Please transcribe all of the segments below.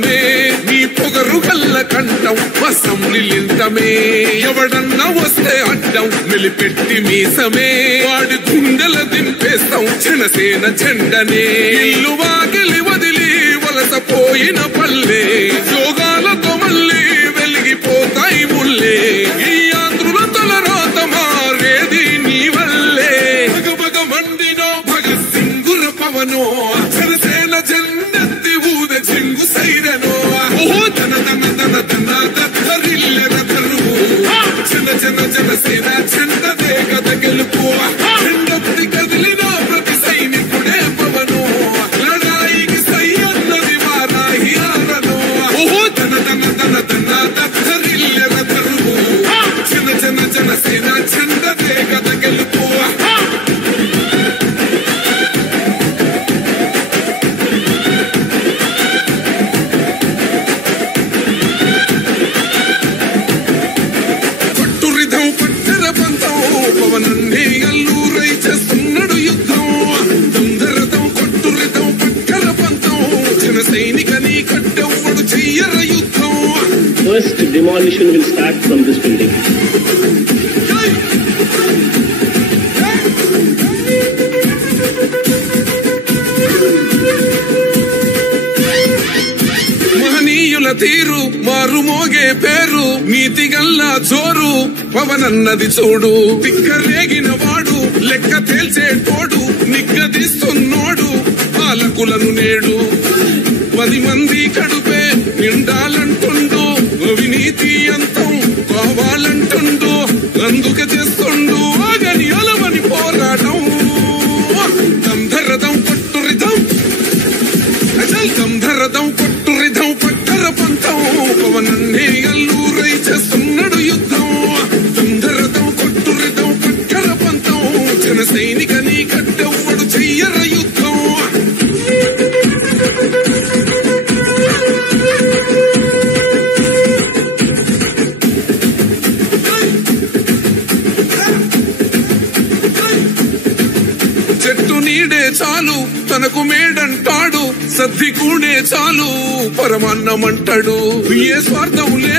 యుద్ధమే నీ పొగరు గల్ల కంఠం అసెంబ్లీలింతమే ఎవడన్నా వస్తే అడ్డం నిలిపెట్టి మీసమే వాడి గుండెల దింపేస్తాం జనసేన జెండనే ఇల్లు వాకిలి వదిలి వలసపోయిన పల్లె యోగాలతో మళ్ళీ వెలిగిపోతాయి ముల్లే ఈ ఆంధ్రుల తలరాత మారేది నీ వల్లే భగభగ మండినో భగత్ సింగుర పవనో జనసేన జెండెత్తి ఊద చెంగు సైరనో ఓహో తన తన తన తన దత్తరిల్లెర తరువు జన జన జనసేన జెండదే కథ గెలుపు జెండెత్తి కదిలిన ప్రతి సైనికుడే పవనో లడాయికి సై అన్నది వారాహి ఆరనో ఓహో తన తన తన తన దత్తరిల్లెర తరువు జన జన జనసేన జెండదే కథ గెలుపు పవనన్నే అల్లూరై చేస్తున్నాడు యుద్ధం తొందరతం కొట్టురితం పక్కల పంతం జన సైనిక నీ కట్టెవ్వడు చెయ్యర యుద్ధం. First demolition will start from this building. మహనీయుల తీరు మారుమోగే పేరు నీతి గల్లా జోరు పవనన్నది చూడు తిక్కరేగిన వాడు లెక్క తేల్చేటోడు నిగ్గదీస్తున్నోడు పాలకులను నేడు 10 మంది కడుపే నిండాలంటుండు అవినీతి అంతం కావాలంటుండు అందుకే చేస్తుండు ఆగని అలవని పోరాటం దంధరదం కొట్టురిదం అజల్ దంధరదం కొట్టురిదం పట్టర పంతం పవనన్నే అల్లూరై చేస్తున్నాడు యుద్ధం దంధరదం కొట్టురిదం పట్టర పంతం జన సైనిక నీ కట్టెవ్వడు చెయ్యర యుద్ధం. చెట్టు నీడే చాలు తనకు మేడంటాడు సద్ది కూడే చాలు పరమాన్నమంటాడు ఏ స్వార్థం లే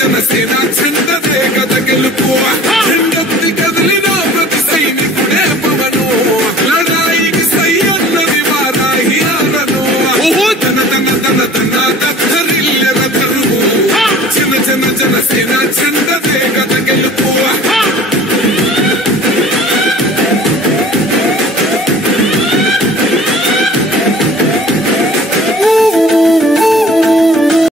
జనసేన జెండదే కథ గెలుపు జెండెత్తి కదిలిన ప్రతి సైనికుడే పవను లడాయికి సై అన్నది వారాహి ఆరను ఓహో తన తన తన తన